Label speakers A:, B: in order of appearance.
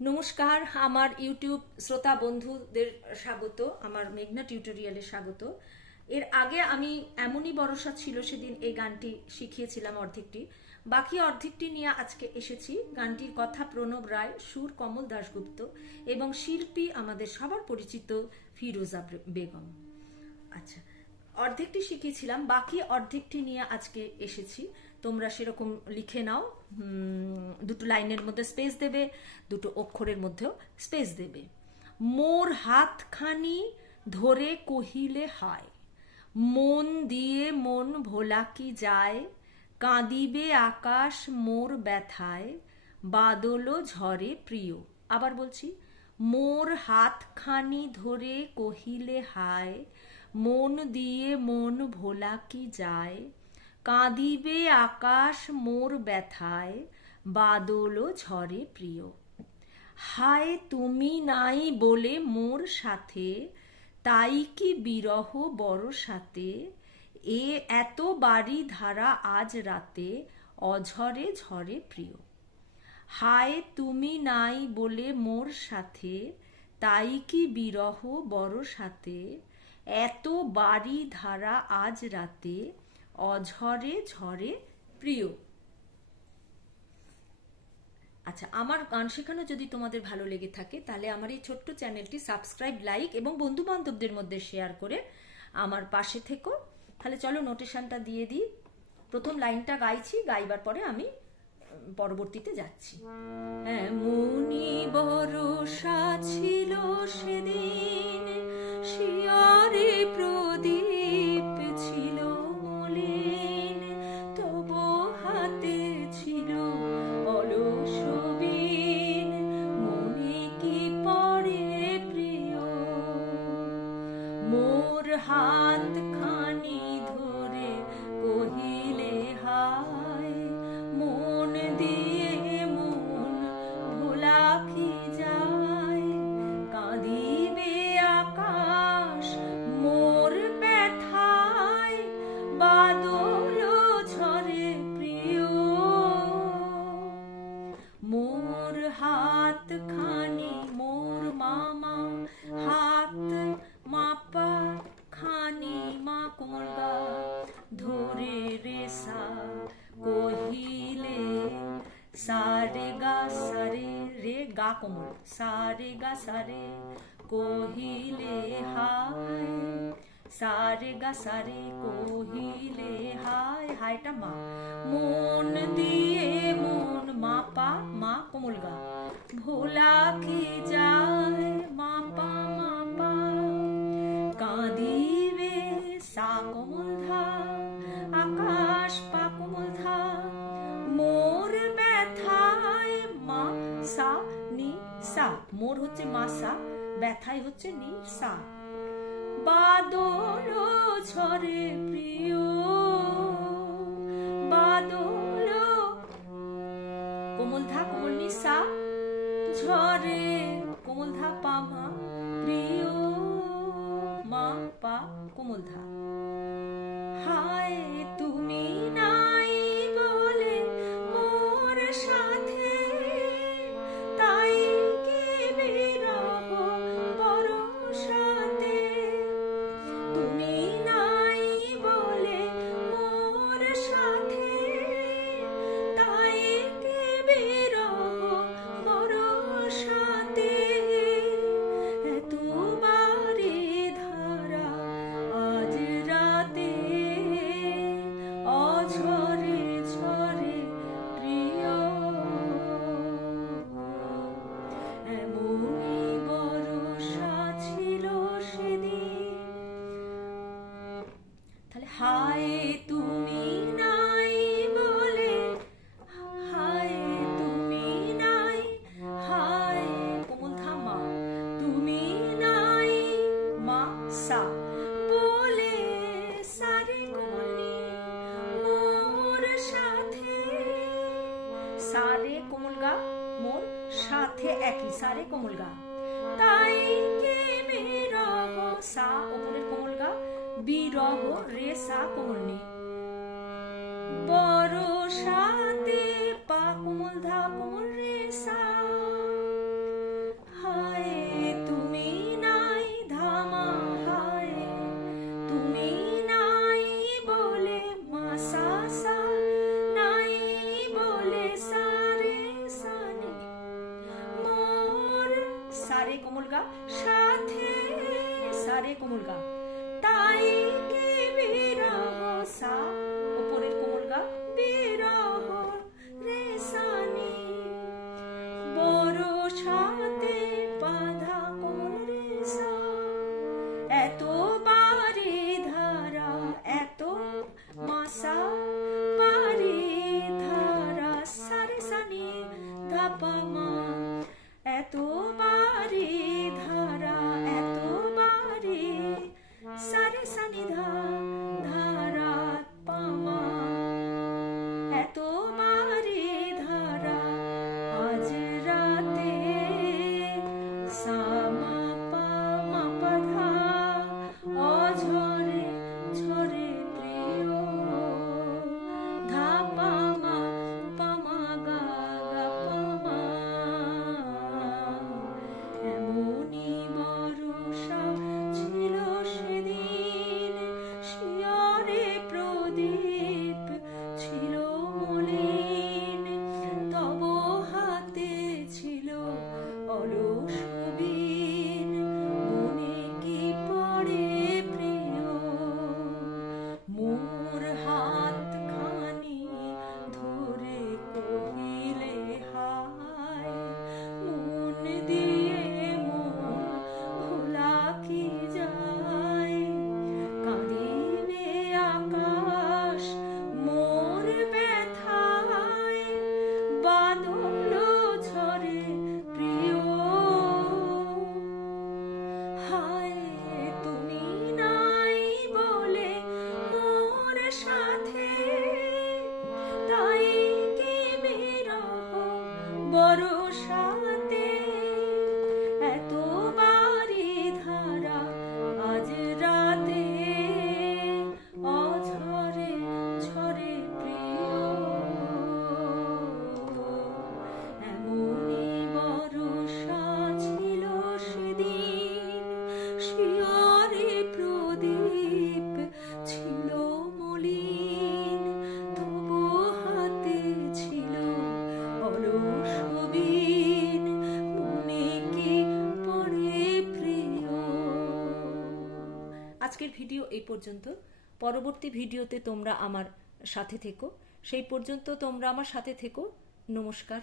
A: নমস্কার, আমার ইউটিউব শ্রোতা বন্ধুদের স্বাগত, আমার মেঘনা টিউটোরিয়ালে স্বাগত। এর আগে আমি এমনই ভরসা ছিল সেদিন এই গানটি শিখিয়েছিলাম অর্ধেকটি। বাকি অর্ধেকটি নিয়ে আজকে এসেছি। গানটির কথা প্রণব রায়, সুর কমল দাশগুপ্ত এবং শিল্পী আমাদের সবার পরিচিত ফিরোজা বেগম। আচ্ছা অর্ধেকটি শিখিয়েছিলাম, বাকি অর্ধেকটি নিয়ে আজকে এসেছি। তোমরা সেরকম লিখে নাও দুটো লাইনের মধ্যে স্পেস দেবে, দুটো অক্ষরের মধ্যেও স্পেস দেবে। মোর হাতখানি ধরে কহিলে হয়, মন দিয়ে মন ভোলা কি যায়, কাঁদিবে আকাশ মোর ব্যথায় বাদলও ঝরে প্রিয়। আবার বলছি, মোর হাতখানি ধরে কহিলে হায়, মন দিয়ে মন ভোলা কি যায় কাঁদিবে আকাশ মোর ব্যথায়, বাদলও ঝরে প্রিয়। হায়, তুমি নাই বলে মোর সাথে, তাই কি বিরহ বড় সাথে? এ এত বাড়ি ধারা আজ রাতে, অঝরে ঝরে প্রিয়। হায়, তুমি নাই বলে মোর সাথে, তাই কি বিরহ বড় সাথে? এত বাড়ি ধারা আজ রাতে অঝরে ঝরে প্রিয়। আচ্ছা আমার গান শেখানো যদি তোমাদের ভালো লেগে থাকে, তাহলে আমার এই ছোট্ট চ্যানেলটি সাবস্ক্রাইব, লাইক এবং বন্ধু বান্ধবদের মধ্যে শেয়ার করে আমার পাশে থেকো। তাহলে চলো নোটেশনটা দিয়ে দিই। প্রথম লাইনটা গাইছি, গাইবার পরে আমি পরবর্তীতে যাচ্ছি। হ্যাঁ মনি বরষা ছিল সেদিন। হাত খানি মোর মামা, হাত মাপা খানি মা কোমলগা ধরে রেসা কহিলে সারে গা সারে রে গা কোমল সারে গা সারে কহিলে হায় সারে গা সারে কহিলে হায়, হায়টা মা। মন দিয়ে মন মা পা মা কোমল গা। ভোলা কি যায়? মা পা মা পা কাঁদিবে সা কোমল ধা, আকাশ পা কোমল ধা। মোর ব্যথায় মা সা নি সা মোর হচ্ছে মা সা ব্যথায় হচ্ছে নি সা বাদল ঝরে প্রিয়। বাদল, কোমল ধা, কোমল নি সা ঝরে কোমল ধা পা মা প্রিয় মা পা কোমল সারে কোমল গা। তাই কে বিরহ সা ওপরের কোমল গা? বিরহ রে সা, কোমল নি। বড় সাথে পা কোমল ধা, কোমল রে সা। সারে কোমল গা সাথে সারে কোমল গা। তাই কি বিরাম সা আজকের ভিডিও এই পর্যন্ত। পরবর্তী ভিডিওতে তোমরা আমার সাথে থেকো। সেই পর্যন্ত তোমরা আমার সাথে থেকো। নমস্কার।